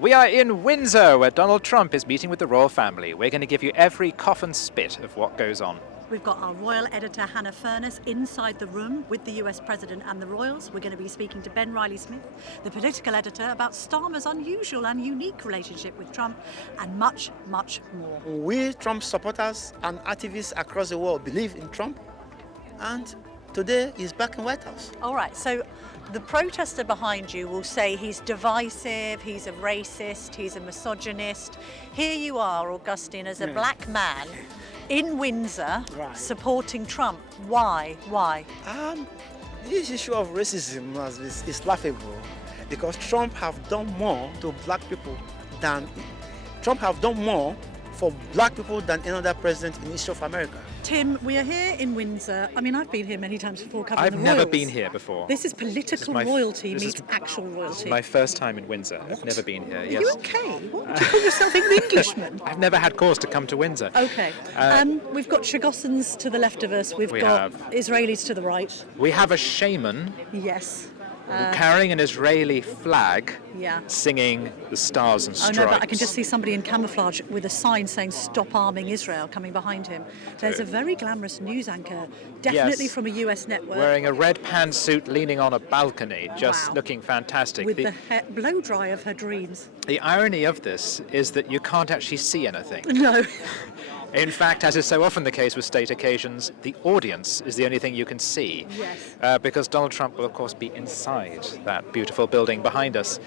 We are in Windsor, where Donald Trump is meeting with the royal family. We're going to give you every cough and spit of what goes on. We've got our royal editor, Hannah Furness, inside the room with the US President and the royals. We're going to be speaking to Ben Riley-Smith, the political editor, about Starmer's unusual and unique relationship with Trump, and much, much more. We Trump supporters and activists across the world believe in Trump, and today he's back in White House. All right, so the protester behind you will say he's divisive, he's a racist, he's a misogynist. Here you are, Augustine, as a black man in Windsor, supporting Trump. Why? This issue of racism is laughable because Trump have done more to black people than for black people than any other president in history of America. Tim, we are here in Windsor. I mean, I've been here many times before covering the royals. I've never been here before. This is political royalty meets actual royalty. This is my first time in Windsor. I've never been here. Are Yes. you okay? What, do you call yourself an Englishman? I've never had cause to come to Windsor. Okay. We've got Chagossans to the left of us. We've got Israelis to the right. We have a shaman Yes. carrying an Israeli flag, Yeah. singing the Stars and Stripes. Oh no, but I can just see somebody in camouflage with a sign saying "Stop arming Israel" coming behind him. There's a very glamorous news anchor, definitely Yes. from a US network, Wearing a red pantsuit, leaning on a balcony, just Wow. looking fantastic. with the blow dry of her dreams. The irony of this is that you can't actually see anything. No. In fact, as is so often the case with state occasions, the audience is the only thing you can see. Yes. Because Donald Trump will, of course, be inside that beautiful building behind us,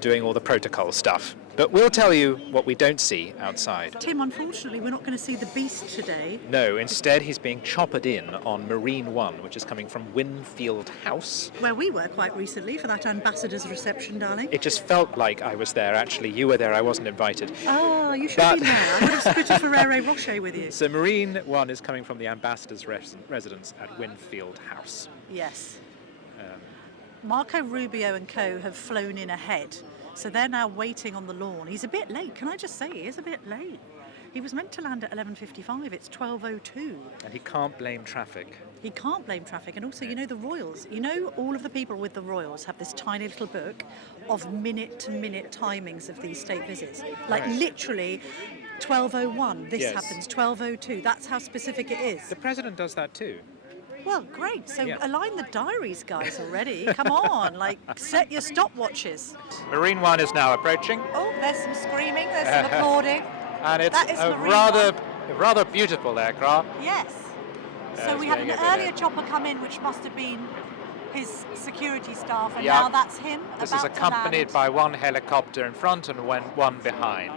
doing all the protocol stuff. But we'll tell you what we don't see outside. Tim, unfortunately, we're not going to see the beast today. No, instead he's being choppered in on Marine One, which is coming from Winfield House. Where we were quite recently for that ambassador's reception, darling. It just felt like I was there, actually. You were there, I wasn't invited. Oh, you should have been there. I would have split a Ferrero Rocher with you. So Marine One is coming from the ambassador's residence at Winfield House. Yes. Marco Rubio and co have flown in ahead, so they're now waiting on the lawn. He's a bit late, can I just say, he is a bit late. He was meant to land at 11:55, it's 12:02. And he can't blame traffic. He can't blame traffic, and also, you know, the royals, you know, all of the people with the royals have this tiny little book of minute-to-minute timings of these state visits. Like literally 12:01, this Yes. happens, 12:02, that's how specific it is. The president does that too. Well, great. So Yeah. align the diaries, guys, already. Come on, like, set your stopwatches. Marine One is now approaching, Oh, there's some screaming, there's some applauding. and it's That is a Marine rather beautiful aircraft. Yes. So it's we had an going over earlier there. chopper come in, which must have been his security staff, and Yeah. now that's him. This is about to accompanied land. by one helicopter in front and one behind.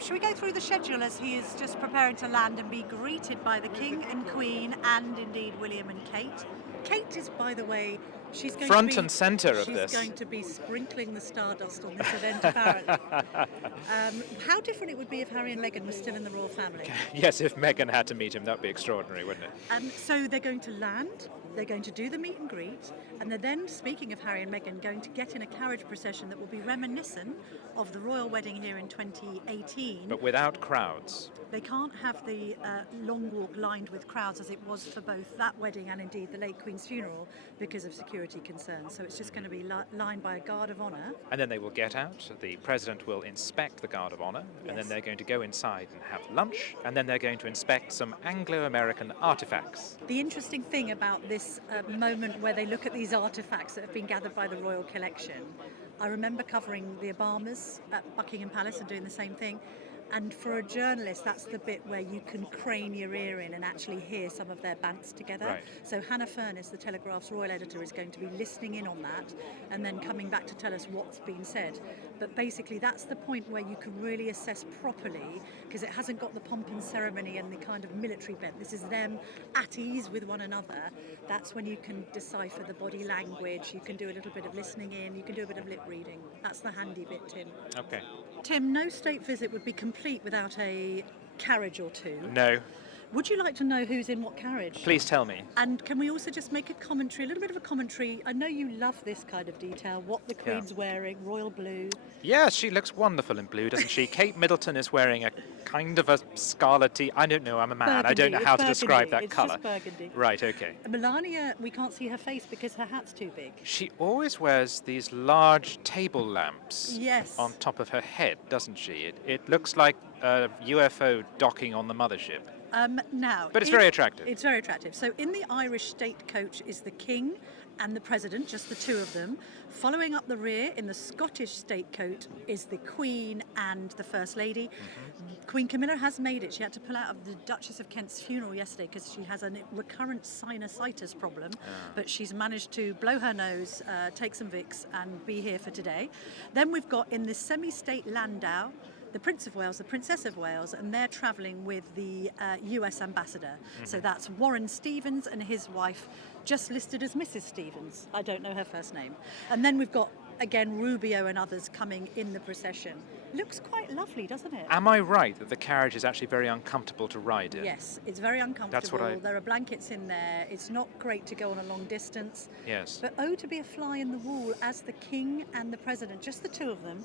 Shall we go through the schedule as he is just preparing to land and be greeted by the King and Queen and indeed William and Kate? Kate is, by the way, she's going Front to be, and centre of she's this. going to be sprinkling the stardust on this event, apparently. How different it would be if Harry and Meghan were still in the royal family. Yes, if Meghan had to meet him, that would be extraordinary, wouldn't it? So they're going to land, they're going to do the meet and greet, and they're then, speaking of Harry and Meghan, going to get in a carriage procession that will be reminiscent of the royal wedding here in 2018. But without crowds. They can't have the long walk lined with crowds as it was for both that wedding and indeed the late Queen's funeral because of security concerns. So it's just going to be lined by a guard of honour. And then they will get out, the president will inspect the guard of honour, and then Yes. they're going to go inside and have lunch, and then they're going to inspect some Anglo-American artefacts. The interesting thing about this moment where they look at these artefacts that have been gathered by the Royal Collection, I remember covering the Obamas at Buckingham Palace and doing the same thing. And for a journalist, that's the bit where you can crane your ear in and actually hear some of their bants together. Right. So Hannah Furness, the Telegraph's royal editor, is going to be listening in on that and then coming back to tell us what's been said. But basically, that's the point where you can really assess properly, because it hasn't got the pomp and ceremony and the kind of military bent. This is them at ease with one another. That's when you can decipher the body language. You can do a little bit of listening in. You can do a bit of lip reading. That's the handy bit, Tim. Okay. Tim, no state visit would be complete without a carriage or two. No. Would you like to know who's in what carriage? Please tell me. And can we also just make a commentary, a little bit of a commentary? I know you love this kind of detail, what the Queen's wearing, royal blue. Yes, she looks wonderful in blue, doesn't she? Kate Middleton is wearing a kind of a scarlety. I don't know, I'm a man. Burgundy. I don't know how to describe that it's colour. Just burgundy. Right, okay. Melania, we can't see her face because her hat's too big. She always wears these large table lamps Yes. on top of her head, doesn't she? It looks like a UFO docking on the mothership. Now, But it's very attractive. It's very attractive. So in the Irish state coach is the King and the President, just the two of them. Following up the rear in the Scottish state coach is the Queen and the First Lady. Queen Camilla has made it. She had to pull out of the Duchess of Kent's funeral yesterday because she has a recurrent sinusitis problem, but she's managed to blow her nose, take some Vicks and be here for today. Then we've got in the semi-state landau the Prince of Wales, the Princess of Wales, and they're travelling with the US ambassador. So that's Warren Stevens and his wife, just listed as Mrs. Stevens. I don't know her first name. And then we've got, again, Rubio and others coming in the procession. Looks quite lovely, doesn't it? Am I right that the carriage is actually very uncomfortable to ride in? Yes, it's very uncomfortable. That's what I- There are blankets in there. It's not great to go on a long distance. Yes. But oh, to be a fly in the wall as the King and the President, just the two of them.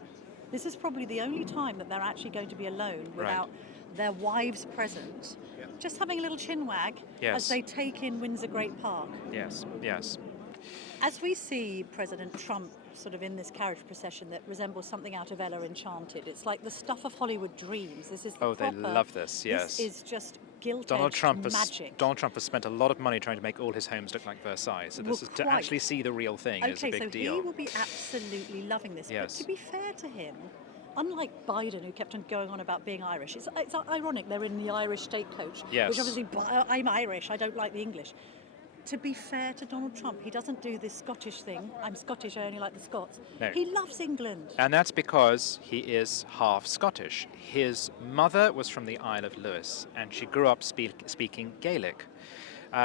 This is probably the only time that they're actually going to be alone without their wives present. Yeah. Just having a little chin wag Yes. as they take in Windsor Great Park. Yes, yes. As we see President Trump sort of in this carriage procession that resembles something out of Ella Enchanted, it's like the stuff of Hollywood dreams. This is the Oh, they proper, love this, yes. This is just guilt-edged Donald Trump magic. has spent a lot of money trying to make all his homes look like Versailles. So this Well, is to quite. actually see the real thing is a Okay, big so deal. he will be absolutely loving this. Yes. But to be fair to him, unlike Biden, who kept on going on about being Irish, it's ironic they're in the Irish state coach, Yes. which obviously, I'm Irish, I don't like the English. To be fair to Donald Trump, he doesn't do this Scottish thing. I'm Scottish, I only like the Scots. No. He loves England. And that's because he is half Scottish. His mother was from the Isle of Lewis, and she grew up speaking Gaelic.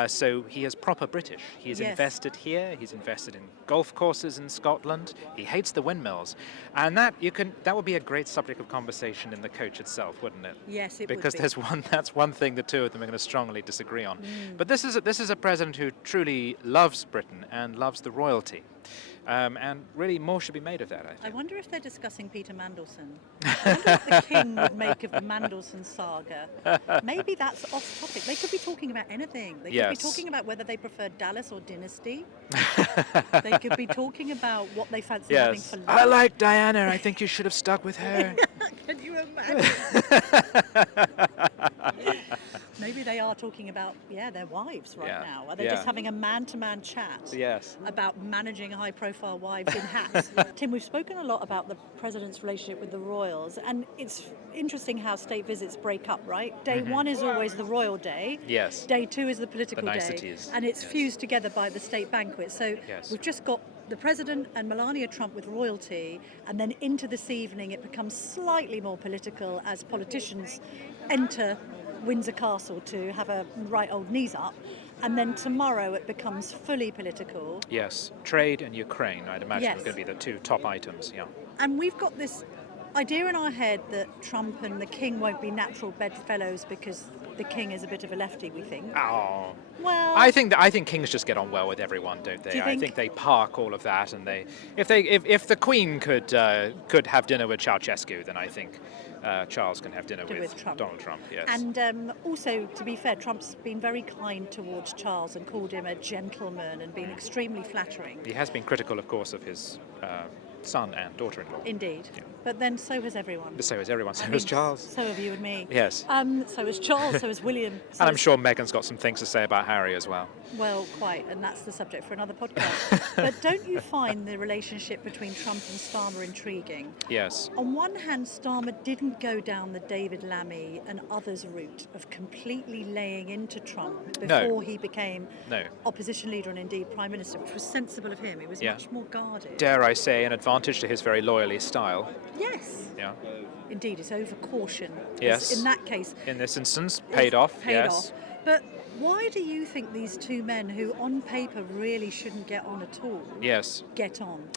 So he is proper British. He's Yes. invested here. He's invested in golf courses in Scotland. He hates the windmills, and that would be a great subject of conversation in the coach itself, wouldn't it? Yes, it Because would be. that's one thing the two of them are going to strongly disagree on. But this is a president who truly loves Britain and loves the royalty. And really more should be made of that, I I think. wonder if they're discussing Peter Mandelson. I wonder what the King would make of the Mandelson saga. Maybe that's off topic. They could be talking about anything. They could Yes. be talking about whether they prefer Dallas or Dynasty. They could be talking about what they fancy having Yes. for lunch. I like Diana. I think you should have stuck with her. Can you imagine? Maybe they are talking about, their wives right Yeah. now. Are they Yeah. just having a man-to-man chat? Yes. About managing high-profile wives in hats. Tim, we've spoken a lot about the president's relationship with the royals, and it's interesting how state visits break up, right? Day one is always the royal day. Yes. Day two is the political day. niceties. And it's Yes. fused together by the state banquet. So Yes. we've just got the president and Melania Trump with royalty, and then into this evening it becomes slightly more political as politicians enter Windsor Castle to have a right old knees up, and then tomorrow it becomes fully political. Yes. Trade and Ukraine, I'd imagine, Yes. are going to be the two top items. Yeah. And we've got this idea in our head that Trump and the King won't be natural bedfellows because the King is a bit of a lefty, we think. Oh. Well, I think kings just get on well with everyone, don't they? Do you I think? think they park all of that, and if the Queen could have dinner with Ceausescu, then I think Charles can have dinner with Trump. Donald Trump. Yes. And also, to be fair, Trump's been very kind towards Charles and called him a gentleman and been extremely flattering. He has been critical, of course, of his son and daughter-in-law. Indeed. Yeah. But then so has everyone. So is everyone. So I is mean, Charles. So have you and me. Yes. So is Charles, so is William. So And I'm is- sure Meghan's got some things to say about Harry as well. Well, quite, and that's the subject for another podcast. But don't you find the relationship between Trump and Starmer intriguing? Yes. On one hand, Starmer didn't go down the David Lammy and others route of completely laying into Trump No. before he became No. opposition leader and indeed prime minister, which was sensible of him. He was Yeah. much more guarded. Dare I say, an advantage to his very loyally style. Yes, Yeah. indeed, it's over caution. Yes. In that case, In this instance, paid off. paid Yes. off. But why do you think these two men, who on paper really shouldn't get on at all, Yes. get on?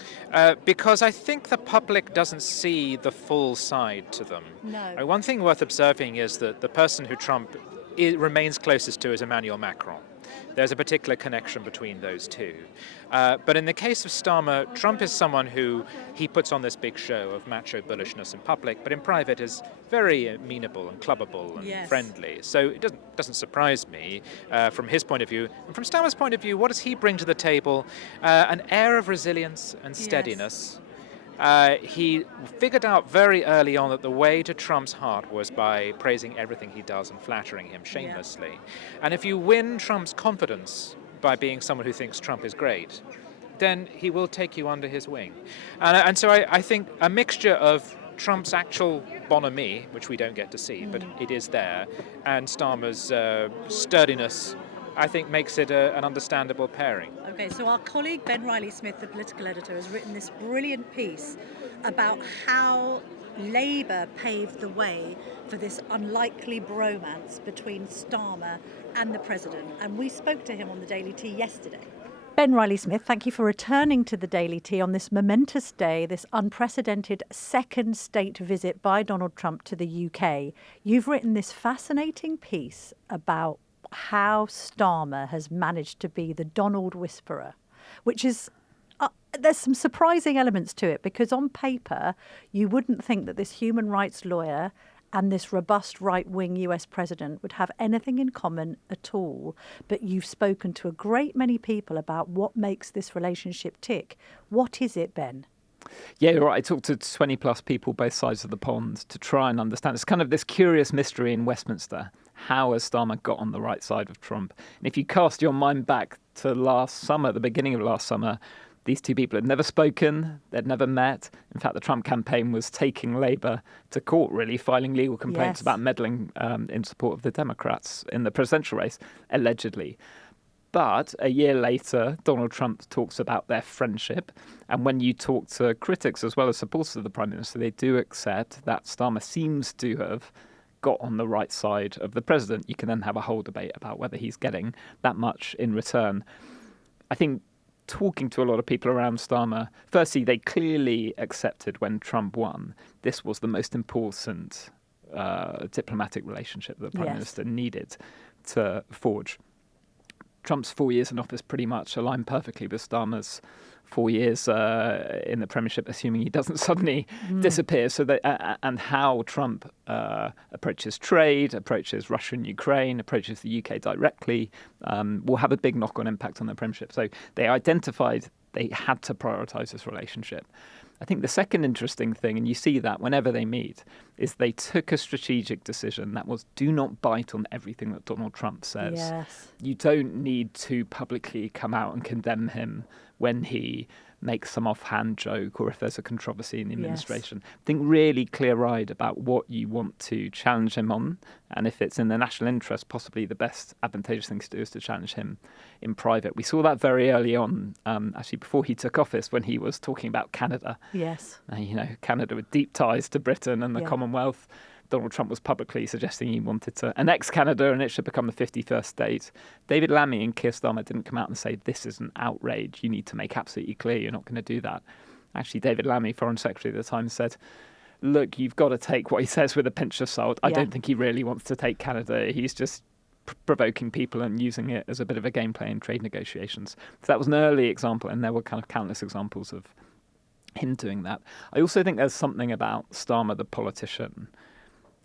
Because I think the public doesn't see the full side to them. No. One thing worth observing is that the person who Trump remains closest to is Emmanuel Macron. There's a particular connection between those two. But in the case of Starmer, Trump is someone who he puts on this big show of macho bullishness in public, but in private is very amenable and clubbable and friendly. So it doesn't surprise me from his point of view. And from Starmer's point of view, what does he bring to the table? An air of resilience and steadiness. He figured out very early on that the way to Trump's heart was by praising everything he does and flattering him shamelessly. Yeah. And if you win Trump's confidence by being someone who thinks Trump is great, then he will take you under his wing. And so I think a mixture of Trump's actual bonhomie, which we don't get to see, but it is there, and Starmer's sturdiness, I think makes it an understandable pairing. Okay, so our colleague Ben Riley-Smith, the political editor, has written this brilliant piece about how Labour paved the way for this unlikely bromance between Starmer and the president. And we spoke to him on the Daily Tea yesterday. Ben Riley-Smith, thank you for returning to the Daily Tea on this momentous day, this unprecedented second state visit by Donald Trump to the UK. You've written this fascinating piece about how Starmer has managed to be the Donald Whisperer, which is, there's some surprising elements to it, because on paper, you wouldn't think that this human rights lawyer and this robust right-wing US president would have anything in common at all. But you've spoken to a great many people about what makes this relationship tick. What is it, Ben? Yeah, you're right. I talked to 20 plus people both sides of the pond to try and understand. It's kind of this curious mystery in Westminster. How has Starmer got on the right side of Trump? And if you cast your mind back to last summer, the beginning of last summer, these two people had never spoken, they'd never met. In fact, the Trump campaign was taking Labour to court, really, filing legal complaints about meddling in support of the Democrats in the presidential race, allegedly. But a year later, Donald Trump talks about their friendship. And when you talk to critics as well as supporters of the Prime Minister, they do accept that Starmer seems to have got on the right side of the president. You can then have a whole debate about whether he's getting that much in return. I think talking to a lot of people around Starmer, firstly, they clearly accepted when Trump won, this was the most important diplomatic relationship that the Prime Minister needed to forge. Trump's 4 years in office pretty much aligned perfectly with Starmer's 4 years in the premiership, assuming he doesn't suddenly disappear. So that, and how Trump approaches trade, approaches Russia and Ukraine, approaches the UK directly, will have a big knock-on impact on the premiership. So they identified they had to prioritise this relationship. I think the second interesting thing, and you see that whenever they meet, is they took a strategic decision that was do not bite on everything that Donald Trump says. Yes. You don't need to publicly come out and condemn him when he makes some offhand joke or if there's a controversy in the administration. Think really clear-eyed about what you want to challenge him on, and if it's in the national interest, possibly the best advantageous thing to do is to challenge him in private. We saw that very early on, actually before he took office, when he was talking about Canada. Yes. Canada with deep ties to Britain and the Commonwealth. Donald Trump was publicly suggesting he wanted to annex Canada and it should become the 51st state. David Lammy and Keir Starmer didn't come out and say, this is an outrage. You need to make absolutely clear you're not going to do that. Actually, David Lammy, Foreign Secretary at the time, said, look, you've got to take what he says with a pinch of salt. I don't think he really wants to take Canada. He's just provoking people and using it as a bit of a game play in trade negotiations. So that was an early example, and there were kind of countless examples of him doing that. I also think there's something about Starmer, the politician.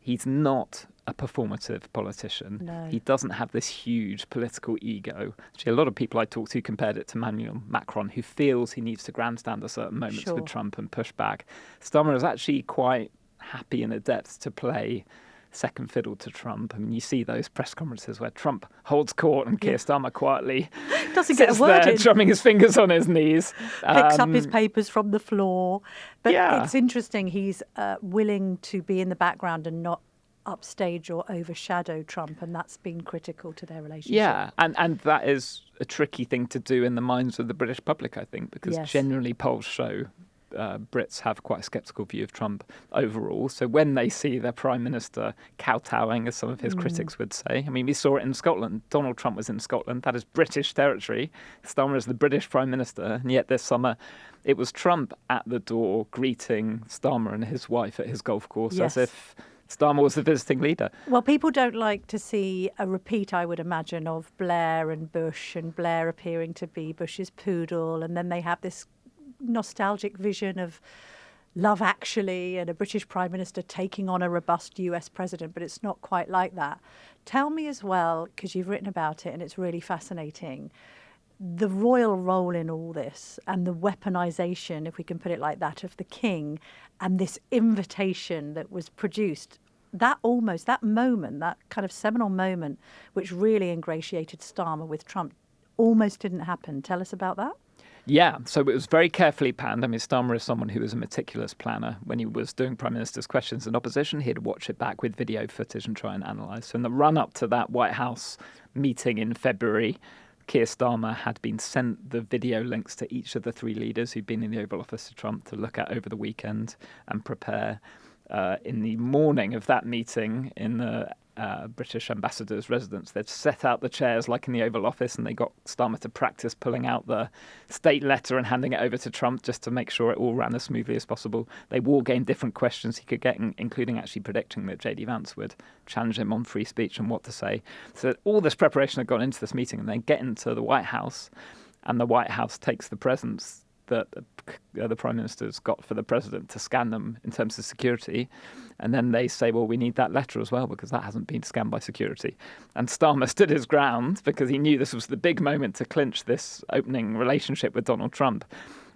He's not a performative politician. No. He doesn't have this huge political ego. Actually, a lot of people I talked to compared it to Emmanuel Macron, who feels he needs to grandstand at certain moments with Trump and push back. Starmer is actually quite happy and adept to play second fiddle to Trump. I mean, you see those press conferences where Trump holds court and Keir Starmer quietly doesn't get a word there, in, drumming his fingers on his knees, picks up his papers from the floor. But it's interesting. He's willing to be in the background and not upstage or overshadow Trump, and that's been critical to their relationship. Yeah, and that is a tricky thing to do in the minds of the British public, I think, because generally polls show Brits have quite a sceptical view of Trump overall. So when they see their Prime Minister kowtowing, as some of his critics would say, I mean, we saw it in Scotland. Donald Trump was in Scotland. That is British territory. Starmer is the British Prime Minister. And yet this summer, it was Trump at the door greeting Starmer and his wife at his golf course as if Starmer was the visiting leader. Well, people don't like to see a repeat, I would imagine, of Blair and Bush, and Blair appearing to be Bush's poodle, and then they have this nostalgic vision of Love Actually and a British Prime Minister taking on a robust US president, but it's not quite like that. Tell me as well, because you've written about it and it's really fascinating, the royal role in all this and the weaponisation, if we can put it like that, of the king and this invitation that was produced. That moment, that kind of seminal moment, which really ingratiated Starmer with Trump, almost didn't happen. Tell us about that. Yeah, so it was very carefully planned. I mean, Starmer is someone who was a meticulous planner. When he was doing Prime Minister's questions in opposition, he'd watch it back with video footage and try and analyse. So in the run-up to that White House meeting in February, Keir Starmer had been sent the video links to each of the three leaders who'd been in the Oval Office to Trump to look at over the weekend and prepare. In the morning of that meeting in the British ambassador's residence, they'd set out the chairs like in the Oval Office, and they got Starmer to practice pulling out the state letter and handing it over to Trump just to make sure it all ran as smoothly as possible. They war-gamed different questions he could get, including actually predicting that J.D. Vance would challenge him on free speech and what to say. So all this preparation had gone into this meeting, and they get into the White House, and the White House takes the presents that the Prime Minister's got for the President to scan them in terms of security. And then they say, well, we need that letter as well because that hasn't been scanned by security. And Starmer stood his ground because he knew this was the big moment to clinch this opening relationship with Donald Trump.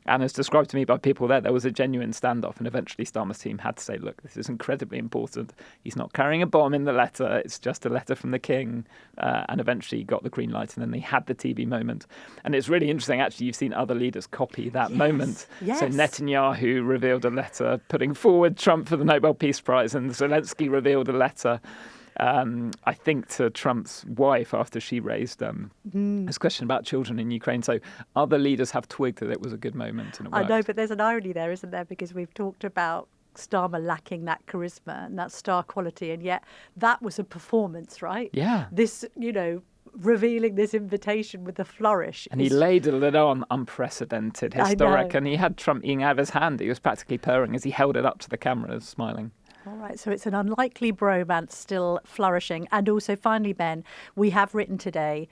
And as described to me by people there was a genuine standoff, and eventually Starmer's team had to say, look, this is incredibly important. He's not carrying a bomb in the letter. It's just a letter from the king. And eventually he got the green light, and then they had the TV moment. And it's really interesting, actually, you've seen other leaders copy that moment. Yes. So Netanyahu revealed a letter putting forward Trump for the Nobel Peace Prize, and Zelensky revealed a letter I think to Trump's wife after she raised this question about children in Ukraine. So other leaders have twigged that it was a good moment and it worked. I know, but there's an irony there, isn't there? Because we've talked about Starmer lacking that charisma and that star quality, and yet that was a performance, right? Yeah. This, revealing this invitation with a flourish. And he ladled it on unprecedented, historic, and he had Trump eating out of his hand. He was practically purring as he held it up to the cameras, smiling. All right, so it's an unlikely bromance still flourishing. And also, finally, Ben, we have written today,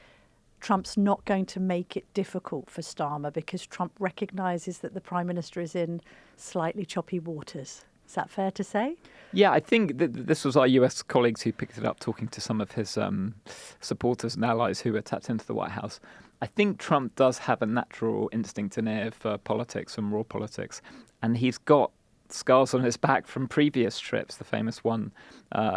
Trump's not going to make it difficult for Starmer because Trump recognises that the Prime Minister is in slightly choppy waters. Is that fair to say? Yeah, I think that this was our US colleagues who picked it up, talking to some of his supporters and allies who were tapped into the White House. I think Trump does have a natural instinct and ear for politics and raw politics, and he's got scars on his back from previous trips, the famous one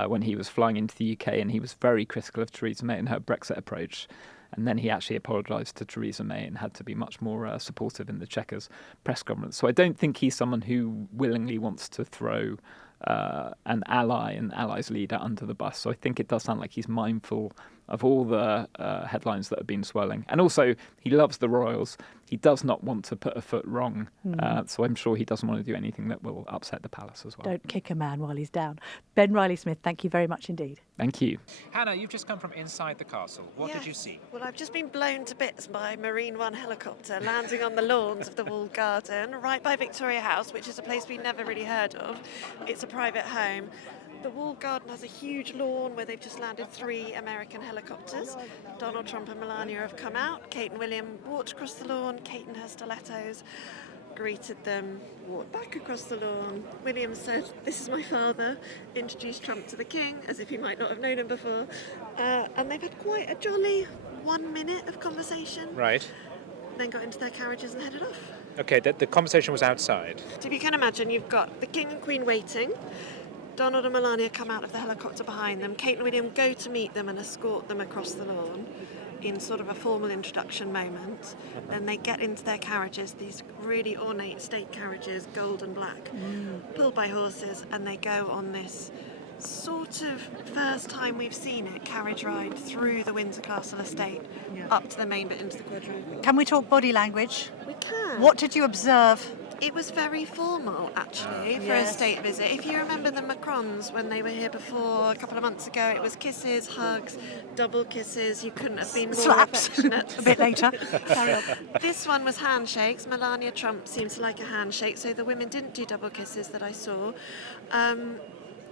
when he was flying into the UK and he was very critical of Theresa May and her Brexit approach. And then he actually apologised to Theresa May and had to be much more supportive in the Chequers press conference. So I don't think he's someone who willingly wants to throw an ally and allies leader under the bus. So I think it does sound like he's mindful of all the headlines that have been swirling. And also, he loves the royals. He does not want to put a foot wrong. So I'm sure he doesn't want to do anything that will upset the palace as well. Don't kick a man while he's down. Ben Riley-Smith, thank you very much indeed. Thank you. Hannah, you've just come from inside the castle. What did you see? Well, I've just been blown to bits by Marine One helicopter landing on the lawns of the walled garden, right by Victoria House, which is a place we've never really heard of. It's a private home. The walled garden has a huge lawn where they've just landed 3 American helicopters. Donald Trump and Melania have come out. Kate and William walked across the lawn. Kate in her stilettos greeted them, walked back across the lawn. William said, "This is my father," introduced Trump to the king as if he might not have known him before. And they've had quite a jolly 1 minute of conversation. Right. Then got into their carriages and headed off. Okay, the conversation was outside. So if you can imagine, you've got the king and queen waiting. Donald and Melania come out of the helicopter behind them. Kate and William go to meet them and escort them across the lawn in sort of a formal introduction moment. Then they get into their carriages, these really ornate state carriages, gold and black, pulled by horses, and they go on this sort of first time we've seen it carriage ride through the Windsor Castle estate up to the main bit into the quadrangle. Can we talk body language? We can. What did you observe? It was very formal, actually, for a state visit. If you remember the Macrons when they were here before a couple of months ago, it was kisses, hugs, double kisses. You couldn't have been more Slaps. affectionate. A bit later. Carry on. This one was handshakes. Melania Trump seems to like a handshake, so the women didn't do double kisses that I saw.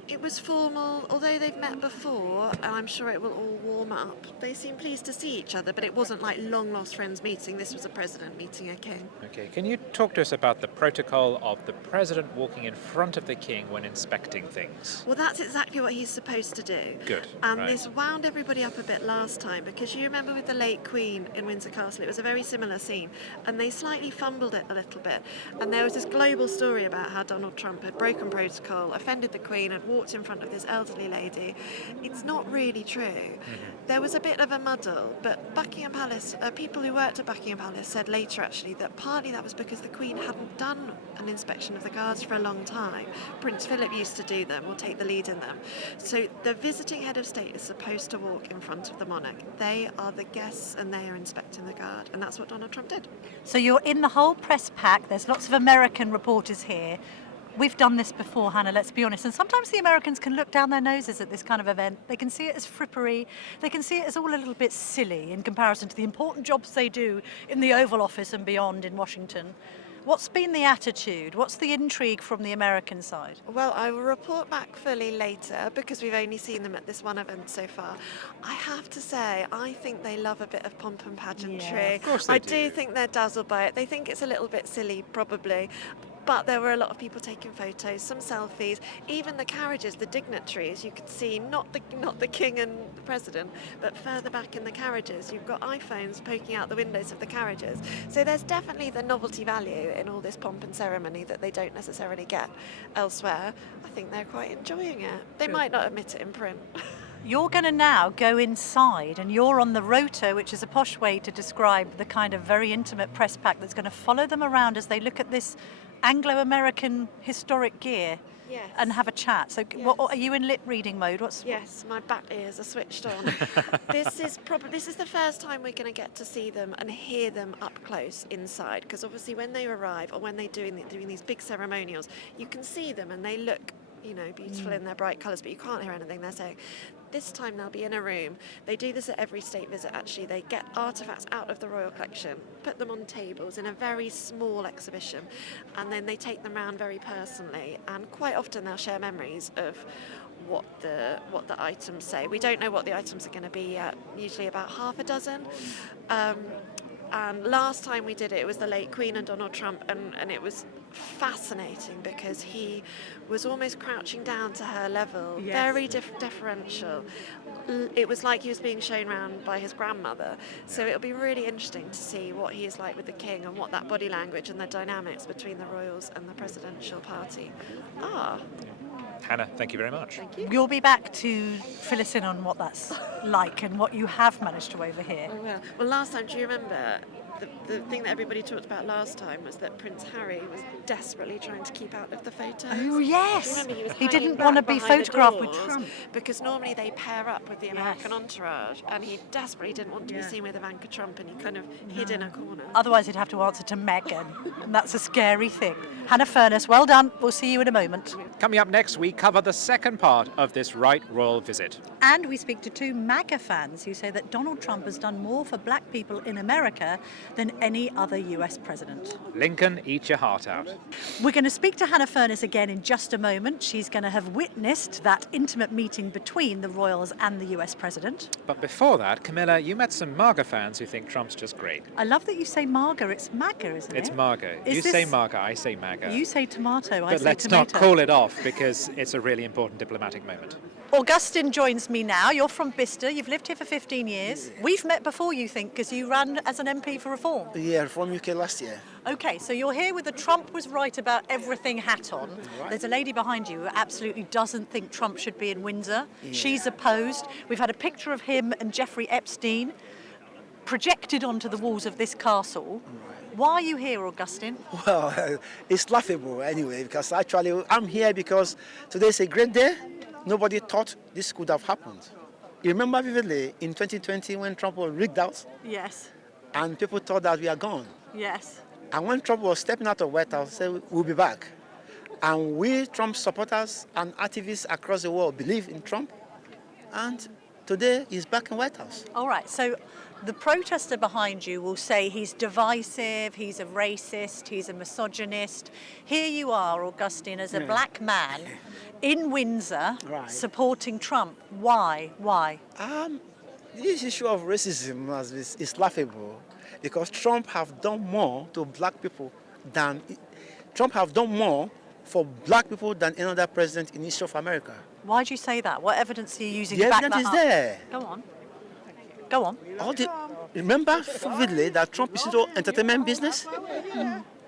It was formal, although they've met before, and I'm sure it will all warm up. They seem pleased to see each other, but it wasn't like long-lost friends meeting. This was a president meeting a king. Okay, can you talk to us about the protocol of the president walking in front of the king when inspecting things? Well, that's exactly what he's supposed to do. Good, And right. this wound everybody up a bit last time, because you remember with the late Queen in Windsor Castle, it was a very similar scene, and they slightly fumbled it a little bit. And there was this global story about how Donald Trump had broken protocol, offended the Queen, and walked in front of this elderly lady. It's not really true. There was a bit of a muddle, but Buckingham Palace, people who worked at Buckingham Palace said later actually that partly that was because the Queen hadn't done an inspection of the guards for a long time. Prince Philip used to do them or take the lead in them. So the visiting head of state is supposed to walk in front of the monarch. They are the guests and they are inspecting the guard, and that's what Donald Trump did. So you're in the whole press pack. There's lots of American reporters here. We've done this before, Hannah, let's be honest. And sometimes the Americans can look down their noses at this kind of event. They can see it as frippery. They can see it as all a little bit silly in comparison to the important jobs they do in the Oval Office and beyond in Washington. What's been the attitude? What's the intrigue from the American side? Well, I will report back fully later because we've only seen them at this one event so far. I have to say, I think they love a bit of pomp and pageantry. Yeah, of course they I do. do think they're dazzled by it. They think it's a little bit silly, probably. But there were a lot of people taking photos, some selfies, even the carriages, the dignitaries. You could see not the king and the president, but further back in the carriages, you've got iPhones poking out the windows of the carriages. So there's definitely the novelty value in all this pomp and ceremony that they don't necessarily get elsewhere. I think they're quite enjoying it. They might not admit it in print. You're going to now go inside and you're on the rota, which is a posh way to describe the kind of very intimate press pack that's going to follow them around as they look at this Anglo-American historic gear. Yes. And have a chat. So, Yes. what, are you in lip reading mode? Yes, my bat ears are switched on. This is the first time we're going to get to see them and hear them up close inside. Because obviously, when they arrive or when they're doing these big ceremonials, you can see them and they look, beautiful in their bright colours, but you can't hear anything they're saying. This time they'll be in a room. They do this at every state visit, actually. They get artefacts out of the royal collection, put them on tables in a very small exhibition, and then they take them around very personally. And quite often they'll share memories of what the items say. We don't know what the items are going to be yet, usually about half a dozen. And last time we did it, it was the late Queen and Donald Trump, and it was fascinating because he was almost crouching down to her level, Yes. very deferential. It was like he was being shown around by his grandmother. So it'll be really interesting to see what he is like with the king and what that body language and the dynamics between the royals and the presidential party are. Hannah, thank you very much. Thank you. You'll be back to fill us in on what that's like and what you have managed to overhear. Well, last time, do you remember? The thing that everybody talked about last time was that Prince Harry was desperately trying to keep out of the photos. Oh, yes. Do you remember He hiding didn't back want to be behind the photographed with doors Trump. because normally they pair up with the American Yes. entourage, and he desperately didn't want to be Yeah. seen with Ivanka Trump, and he kind of hid in a corner. Otherwise, he'd have to answer to Meghan, and that's a scary thing. Hannah Furness, well done. We'll see you in a moment. Coming up next, we cover the second part of this right royal visit. And we speak to two MAGA fans who say that Donald Trump has done more for black people in America than any other US president. Lincoln, eat your heart out. We're going to speak to Hannah Furness again in just a moment. She's going to have witnessed that intimate meeting between the royals and the US president. But before that, Camilla, you met some MAGA fans who think Trump's just great. I love that you say MAGA. It's MAGA, isn't it? It's MAGA. Is You this- say MAGA, I say MAGA. You say tomato, I But say let's tomato. not call it off because it's a really important diplomatic moment. Augustine joins me now. You're from Bicester. You've lived here for 15 years. We've met before, you think, because you ran as an MP for Reform. Yeah, from UK last year. Okay, so you're here with the Trump was right about everything hat on. There's a lady behind you who absolutely doesn't think Trump should be in Windsor. She's opposed. We've had a picture of him and Jeffrey Epstein projected onto the walls of this castle. Why are you here, Augustine? Well, it's laughable anyway, because actually I'm here because today's a great day. Nobody thought this could have happened. You remember vividly in 2020 when Trump was rigged out Yes, and people thought that we are gone. yes. And when Trump was stepping out of White House, said we'll be back. And we Trump supporters and activists across the world believe in Trump. And Today, he's back in White House. All right, so the protester behind you will say he's divisive, he's a racist, he's a misogynist. Here you are, Augustine, as a black man in Windsor Right. supporting Trump. Why? Why? This issue of racism is laughable because Trump have done more to black people than for black people than any other president in history of America. Why do you say that? What evidence are you using The to back evidence that is up? there. Go on. Go on. Remember vividly that Trump is into entertainment business?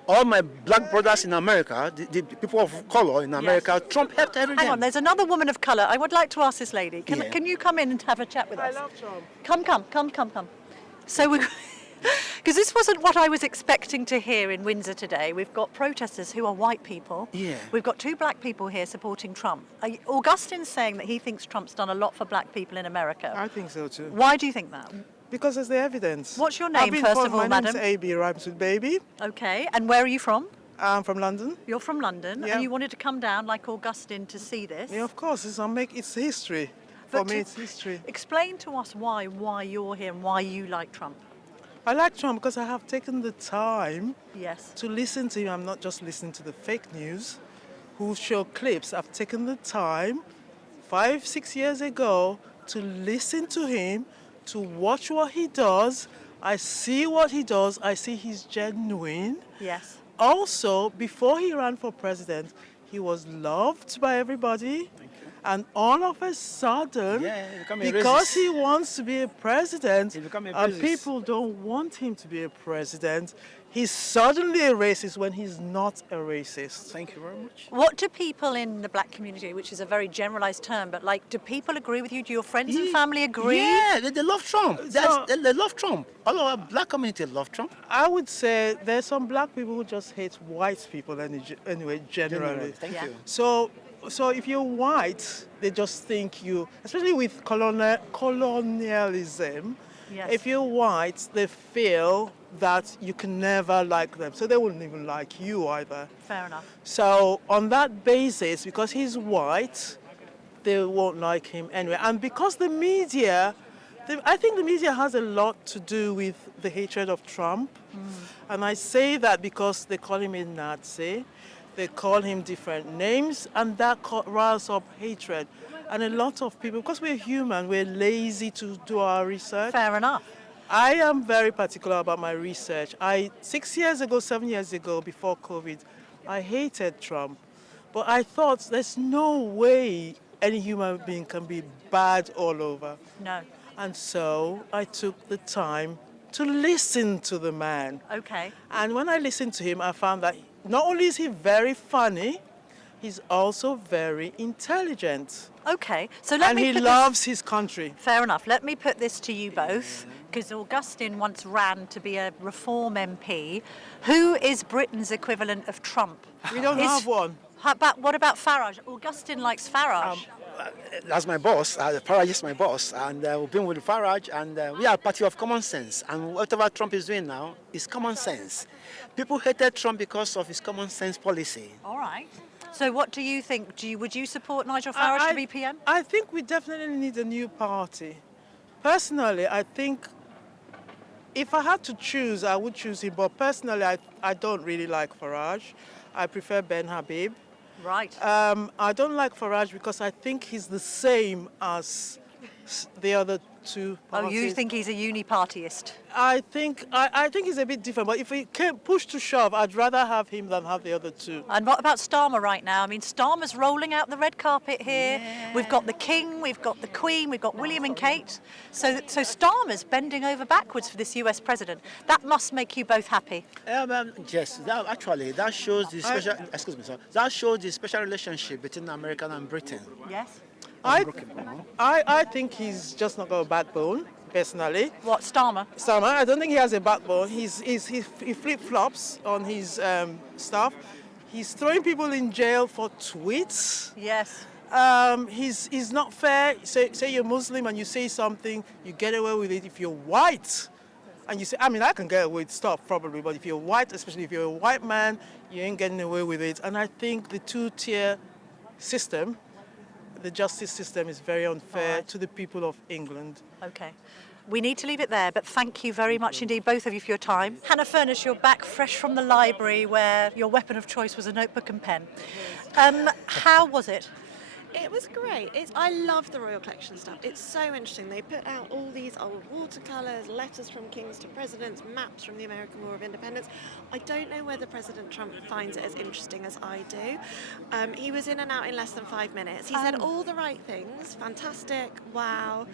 All my black brothers in America, the people of color in America, Trump helped every Hang day. on, there's another woman of colour. I would like to ask this lady. Yeah. Can you come in and have a chat with us? I love Trump. Come. So we, because this wasn't what I was expecting to hear in Windsor today. We've got protesters who are white people. Yeah. We've got 2 black people here supporting Trump. Augustine's saying that he thinks Trump's done a lot for black people in America. I think so too. Why do you think that? Because there's the evidence. What's your I've name, been first told of all, my madam? name's AB, rhymes with baby. Okay, and where are you from? I'm from London. You're from London, Yeah. and you wanted to come down like Augustine to see this. Yeah, of course, it's history. For But me, to- it's history. Explain to us why you're here and why you like Trump. I like Trump because I have taken the time Yes. to listen to him. I'm not just listening to the fake news who show clips. I've taken the time 5-6 years ago to listen to him, to watch what he does. I see what he does. I see he's genuine. Yes. Also, before he ran for president, he was loved by everybody. And all of a sudden, Yeah, he become a because racist. he wants to be a president, He become a and racist. people don't want him to be a president, he's suddenly a racist when he's not a racist. Thank you very much. What do people in the black community, which is a very generalised term, but like, do people agree with you? Do your friends and family agree? Yeah, they love Trump. They love Trump. All our black community love Trump. I would say there's some black people who just hate white people anyway, generally. Thank Yeah. you. So if you're white, they just think you, especially with colonialism, Yes. if you're white, they feel that you can never like them. So they wouldn't even like you either. Fair enough. So on that basis, because he's white, they won't like him anyway. And because the media, I think the media has a lot to do with the hatred of Trump. And I say that because they call him a Nazi, they call him different names, and that riles up hatred. And a lot of people, because we're human, we're lazy to do our research. Fair enough. I am very particular about my research. 7 years ago, before COVID, I hated Trump. But I thought there's no way any human being can be bad all over. No. And so I took the time to listen to the man. Okay. And when I listened to him, I found that not only is he very funny, he's also very intelligent. Okay. So And he loves his country. Fair enough. Let me put this to you both, because Augustine once ran to be a Reform MP. Who is Britain's equivalent of Trump? We don't have one. What about Farage? Augustine likes Farage. That's my boss. Farage is my boss, and we've been with Farage, and we are a party of common sense. And whatever Trump is doing now is common sense. People hated Trump because of his common sense policy. All right. So what do you think? Would you support Nigel Farage to be PM? I think we definitely need a new party. Personally, I think if I had to choose, I would choose him. But personally, I don't really like Farage. I prefer Ben Habib. Right. I don't like Farage because I think he's the same as the other two parties. Oh, you think he's a uni-partyist? I think he's a bit different, but if we can push to shove, I'd rather have him than have the other two. And what about Starmer right now? I mean, Starmer's rolling out the red carpet here. Yeah. We've got the King, we've got the Queen, we've got William and Kate. So Starmer's bending over backwards for this US president. That must make you both happy. Yes, that shows the special. Excuse me, sir. That shows the special relationship between America and Britain. Yes. I think he's just not got a backbone, personally. What, Starmer? Starmer, I don't think he has a backbone. He flip-flops on his stuff. He's throwing people in jail for tweets. Yes. He's not fair. Say you're Muslim and you say something, you get away with it. If you're white and you say, I mean, I can get away with stuff probably, but if you're white, especially if you're a white man, you ain't getting away with it. And I think the two-tier system, the justice system is very unfair Right. to the people of England. Okay. We need to leave it there, but thank you very much indeed, both of you, for your time. Hannah Furness, you're back fresh from the library where your weapon of choice was a notebook and pen. How was it? It was great. I love the Royal Collection stuff. It's so interesting. They put out all these old watercolours, letters from kings to presidents, maps from the American War of Independence. I don't know whether President Trump finds it as interesting as I do. He was in and out in less than 5 minutes. He said all the right things. Fantastic. Wow.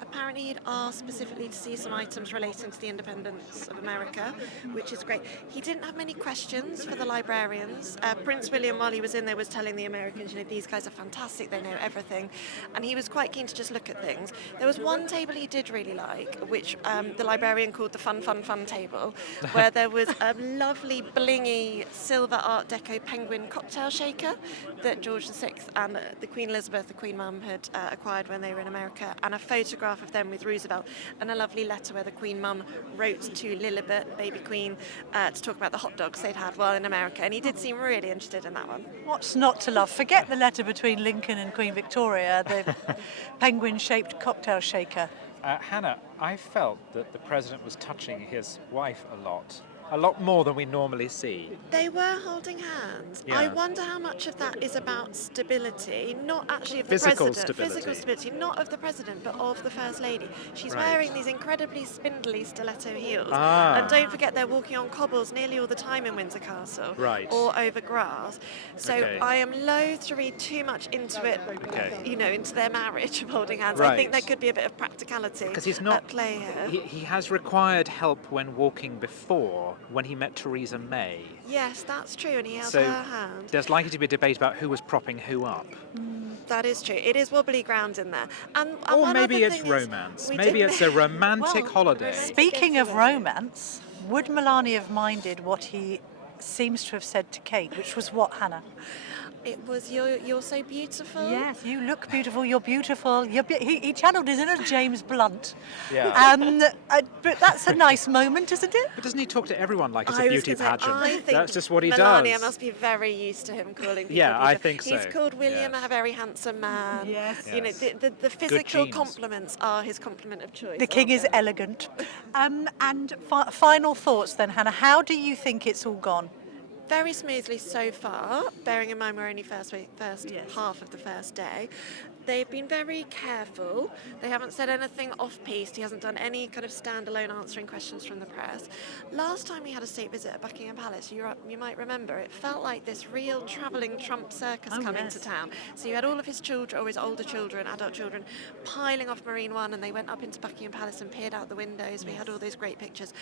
Apparently he'd asked specifically to see some items relating to the independence of America, which is great. He didn't have many questions for the librarians. Prince William, while he was in there, was telling the Americans, these guys are fantastic, they know everything. And he was quite keen to just look at things. There was one table he did really like, which the librarian called the fun table, where there was a lovely blingy silver Art Deco penguin cocktail shaker that George VI and the Queen Elizabeth, the Queen Mum, had acquired when they were in America, and a photograph of them with Roosevelt, and a lovely letter where the Queen Mum wrote to Lilibet, baby Queen, to talk about the hot dogs they'd had while in America, and he did seem really interested in that one. What's not to love? Forget the letter between Lincoln and Queen Victoria, the penguin-shaped cocktail shaker. Hannah, I felt that the president was touching his wife a lot more than we normally see. They were holding hands. Yeah. I wonder how much of that is about stability, not actually of the Physical president. stability. Physical stability, not of the president, but of the First Lady. She's Right. wearing these incredibly spindly stiletto heels. Ah. And don't forget, they're walking on cobbles nearly all the time in Windsor Castle. Right. Or over grass. So Okay. I am loath to read too much into it, Okay. into their marriage of holding hands. Right. I think there could be a bit of practicality Because he's not. at play here. He has required help when walking before, when he met Theresa May. Yes, that's true, and he held So her hand. there's likely to be a debate about who was propping who up. That is true. It is wobbly ground in there. And Or one maybe other it's thing is, romance. we Maybe did- it's a romantic Well, holiday. Speaking of romance, would Melania have minded what he seems to have said to Kate, which was what, Hannah? It was you're so beautiful. Yes, you look beautiful, you're beautiful. He channeled his inner James Blunt. Yeah. But that's a nice moment, isn't it? But doesn't he talk to everyone like it's I a was beauty gonna say, I pageant? think That's just what he Melania does. must be very used to him calling people Yeah, I beautiful. think so. He's called William Yes. a very handsome man. Yes. Yes. The physical genes. compliments are his compliment of choice. The king is aren't they? elegant. And final thoughts then, Hannah. How do you think it's all gone? Very smoothly so far, bearing in mind we're only first Yes. half of the first day. They've been very careful. They haven't said anything off-piste. He hasn't done any kind of standalone answering questions from the press. Last time we had a state visit at Buckingham Palace, you might remember, it felt like this real travelling Trump circus Oh, coming yes. to town. So you had all of his children, or his older children, adult children, piling off Marine One, and they went up into Buckingham Palace and peered out the windows. We had all those great pictures.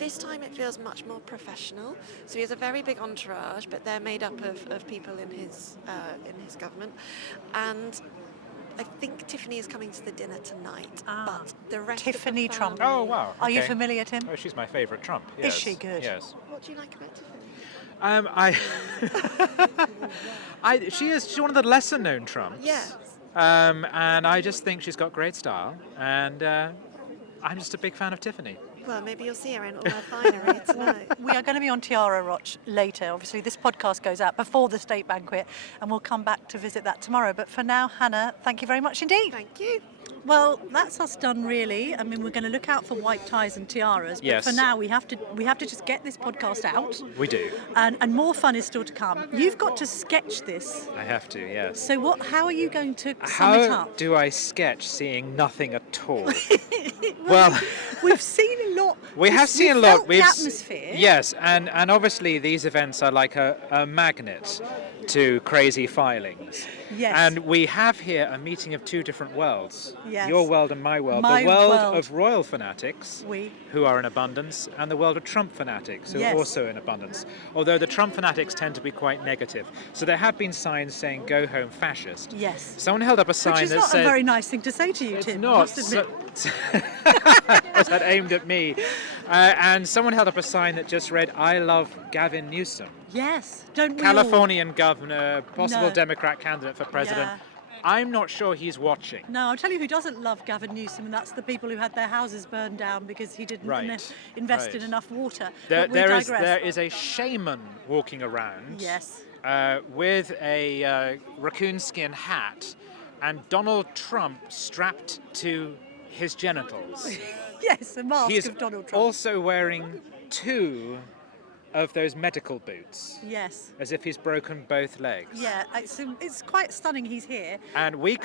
This time it feels much more professional. So he has a very big entourage, but they're made up of people in his government. And I think Tiffany is coming to the dinner tonight, but the rest Tiffany of the Trump. family- Oh, wow. Are you okay. familiar, Tim? Oh, she's my favourite Trump. Is Yes. she good? Yes. What do you like about Tiffany? She's one of the lesser known Trumps. Yes. And I just think she's got great style, and I'm just a big fan of Tiffany. Well, maybe you'll see her in all her finery tonight. We are going to be on Tiara Roch later. Obviously, this podcast goes out before the state banquet, and we'll come back to visit that tomorrow. But for now, Hannah, thank you very much indeed. Thank you. Well, that's us done, really. I mean, we're going to look out for white ties and tiaras, but Yes. for now, we have to just get this podcast out, We do. and more fun is still to come. You've got to sketch this. I have to, yes. So, how are you going to sum it How up? do I sketch seeing nothing at all? Well, We've seen a lot. we have seen a We've lot. felt the atmosphere. Yes, and obviously these events are like a magnet to crazy filings. Yes. And we have here a meeting of two different worlds. Yes. Your world and my world. My the world world. of royal fanatics, We. who are in abundance, and the world of Trump fanatics, who Yes. are also in abundance. Although the Trump fanatics tend to be quite negative. So there have been signs saying, "Go home, fascist." Yes. Someone held up a sign Which is that not said... a very nice thing to say to you, It's Tim. I not. must admit. Was that aimed at me? And someone held up a sign that just read, "I love Gavin Newsom." Yes. Don't we all? Californian governor, possible No. Democrat candidate for president. Yeah. I'm not sure he's watching. No, I'll tell you who doesn't love Gavin Newsom, and that's the people who had their houses burned down because he didn't Right, invest in right. enough water. There, But we there is digress. a shaman walking around Yes. with a raccoon skin hat and Donald Trump strapped to his genitals. Yes, a mask He is of Donald Trump. also wearing 2 of those medical boots, Yes. as if he's broken both legs. Yeah, it's quite stunning he's here. And we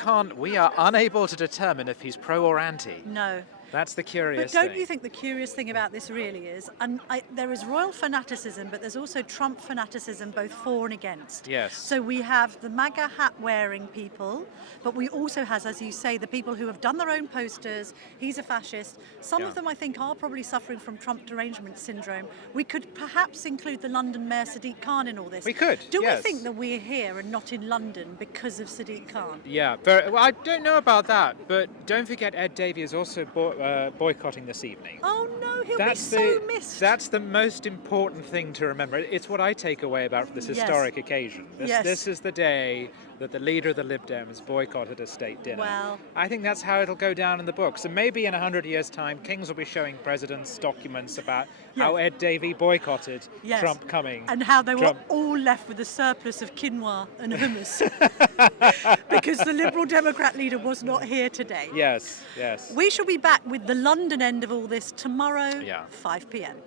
are unable to determine if he's pro or anti. No. That's the But curious don't thing. you think the curious thing about this really is, and there is royal fanaticism, but there's also Trump fanaticism, both for and against. Yes. So we have the MAGA hat wearing people, but we also have, as you say, the people who have done their own posters. He's a fascist. Some Yeah. of them, I think, are probably suffering from Trump derangement syndrome. We could perhaps include the London Mayor Sadiq Khan in all this. We could, Do yes. we think that we're here and not in London because of Sadiq Khan? Yeah, well, I don't know about that, but don't forget Ed Davey is also boycotting this evening. Oh no, he'll be so missed. That's the most important thing to remember. It's what I take away about this Yes. historic occasion. Yes. This is the day that the leader of the Lib Dems boycotted a state dinner. Well- I think that's how it'll go down in the books. And maybe in 100 years' time, Kings will be showing presidents documents about how Yes. Ed Davey boycotted Yes. Trump coming. And how they were Trump- all left with a surplus of quinoa and hummus because the Liberal Democrat leader was not here today. Yes, yes. We shall be back with the London end of all this tomorrow, Yeah. 5 p.m.